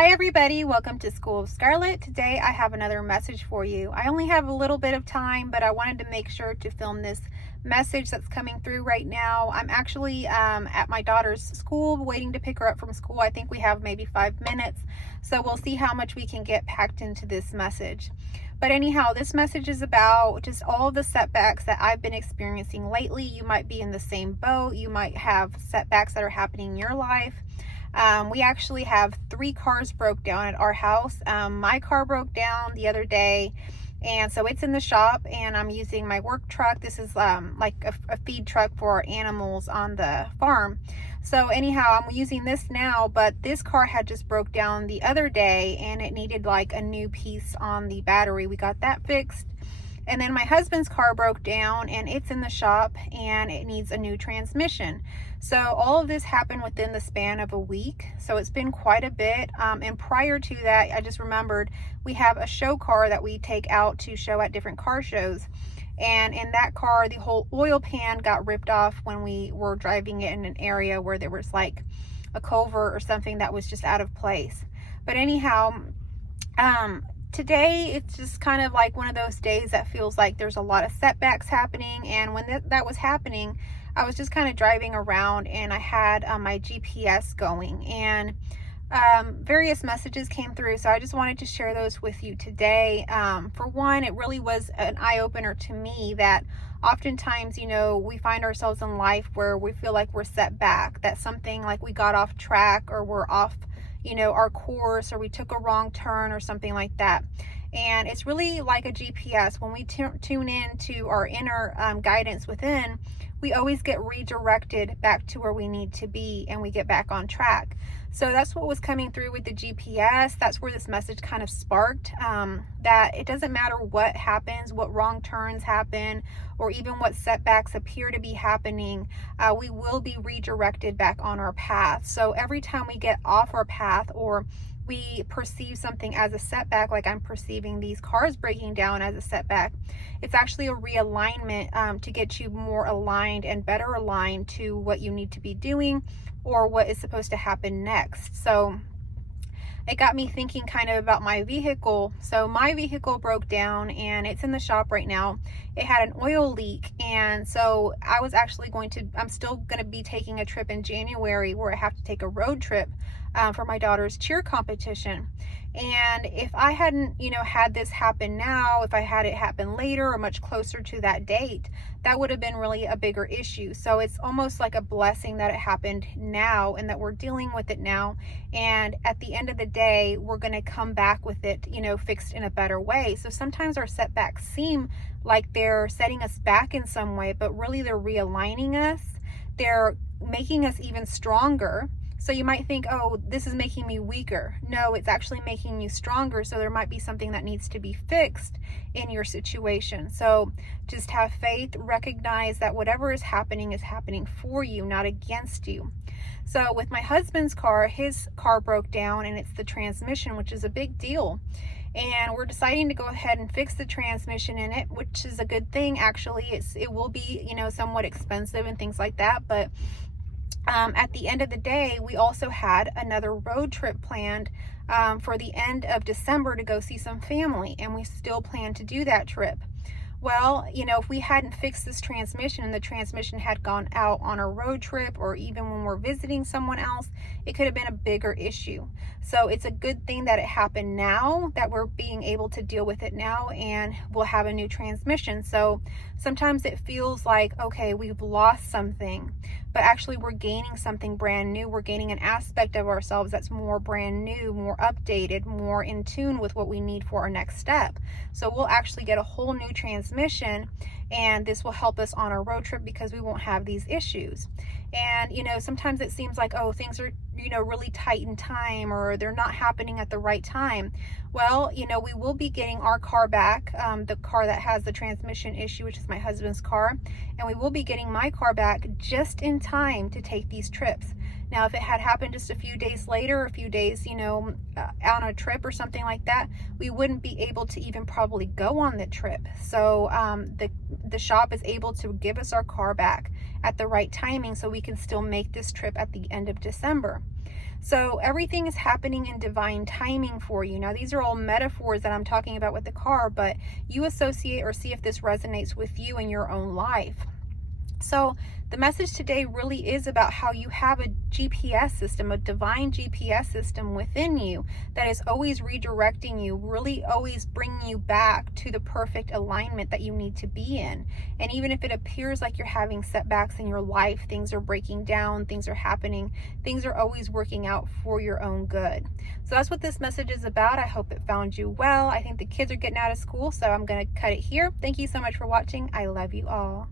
Hi everybody, welcome to School of Scarlet. Today I have another message for you. I only have a little bit of time, but I wanted to make sure to film this message that's coming through right now. I'm actually at my daughter's school waiting to pick her up from school. I think we have maybe 5 minutes, so we'll see how much we can get packed into this message. But anyhow, this message is about just all of the setbacks that I've been experiencing lately. You might be in the same boat. You might have setbacks that are happening in your life. We actually have 3 cars broke down at our house. My car broke down the other day, and so it's in the shop, and I'm using my work truck. This is like a feed truck for our animals on the farm. So anyhow, I'm using this now, but this car had just broke down the other day, and it needed like a new piece on the battery. We got that fixed. And then my husband's car broke down, and it's in the shop, and it needs a new transmission. So all of this happened within the span of a week. So it's been quite a bit. And prior to that, I just remembered we have a show car that we take out to show at different car shows. And in that car, the whole oil pan got ripped off when we were driving it in an area where there was like a culvert or something that was just out of place. But anyhow, today it's just kind of like one of those days that feels like there's a lot of setbacks happening. And when that was happening, I was just kind of driving around, and I had my GPS going, and various messages came through, so I just wanted to share those with you today. For one, it really was an eye-opener to me that oftentimes, we find ourselves in life where we feel like we're set back, that something like we got off track, or we're off our course, or we took a wrong turn or something like that. And it's really like a GPS. When we tune in to our inner guidance within, we always get redirected back to where we need to be, and we get back on track. So that's what was coming through with the GPS. That's where this message kind of sparked, that it doesn't matter what happens, what wrong turns happen, or even what setbacks appear to be happening, we will be redirected back on our path. So every time we get off our path, or we perceive something as a setback, like I'm perceiving these cars breaking down as a setback, it's actually a realignment to get you more aligned and better aligned to what you need to be doing, or what is supposed to happen next. So it got me thinking kind of about my vehicle. So my vehicle broke down, and it's in the shop right now. It had an oil leak, and so I was actually I'm still going to be taking a trip in January where I have to take a road trip for my daughter's cheer competition. And if I hadn't, had this happen now, if I had it happen later or much closer to that date, that would have been really a bigger issue. So it's almost like a blessing that it happened now, and that we're dealing with it now. And at the end of the day, we're going to come back with it, fixed in a better way. So sometimes our setbacks seem like they're setting us back in some way, but really they're realigning us. They're making us even stronger. So you might think, oh, this is making me weaker. No, it's actually making you stronger. So there might be something that needs to be fixed in your situation. So just have faith, recognize that whatever is happening for you, not against you. So with my husband's car, his car broke down, and it's the transmission, which is a big deal. And we're deciding to go ahead and fix the transmission in it, which is a good thing. Actually, it will be, somewhat expensive and things like that, but at the end of the day, we also had another road trip planned for the end of December to go see some family, and we still plan to do that trip. Well, if we hadn't fixed this transmission, and the transmission had gone out on a road trip, or even when we're visiting someone else, it could have been a bigger issue. So it's a good thing that it happened now, that we're being able to deal with it now, and we'll have a new transmission. So sometimes it feels like, okay, we've lost something, but actually we're gaining something brand new. We're gaining an aspect of ourselves that's more brand new, more updated, more in tune with what we need for our next step. So we'll actually get a whole new transmission, and this will help us on our road trip because we won't have these issues. And sometimes it seems like, oh, things are really tight in time, or they're not happening at the right time. Well, we will be getting our car back, the car that has the transmission issue, which is my husband's car, and we will be getting my car back just in time to take these trips. Now, if it had happened just a few days later, a few days, on a trip or something like that, we wouldn't be able to even probably go on the trip. So the shop is able to give us our car back at the right timing so we can still make this trip at the end of December. So everything is happening in divine timing for you. Now, these are all metaphors that I'm talking about with the car, but you associate or see if this resonates with you in your own life. So the message today really is about how you have a GPS system, a divine GPS system within you that is always redirecting you, really always bringing you back to the perfect alignment that you need to be in. And even if it appears like you're having setbacks in your life, things are breaking down, things are happening, things are always working out for your own good. So that's what this message is about. I hope it found you well. I think the kids are getting out of school, so I'm going to cut it here. Thank you so much for watching. I love you all.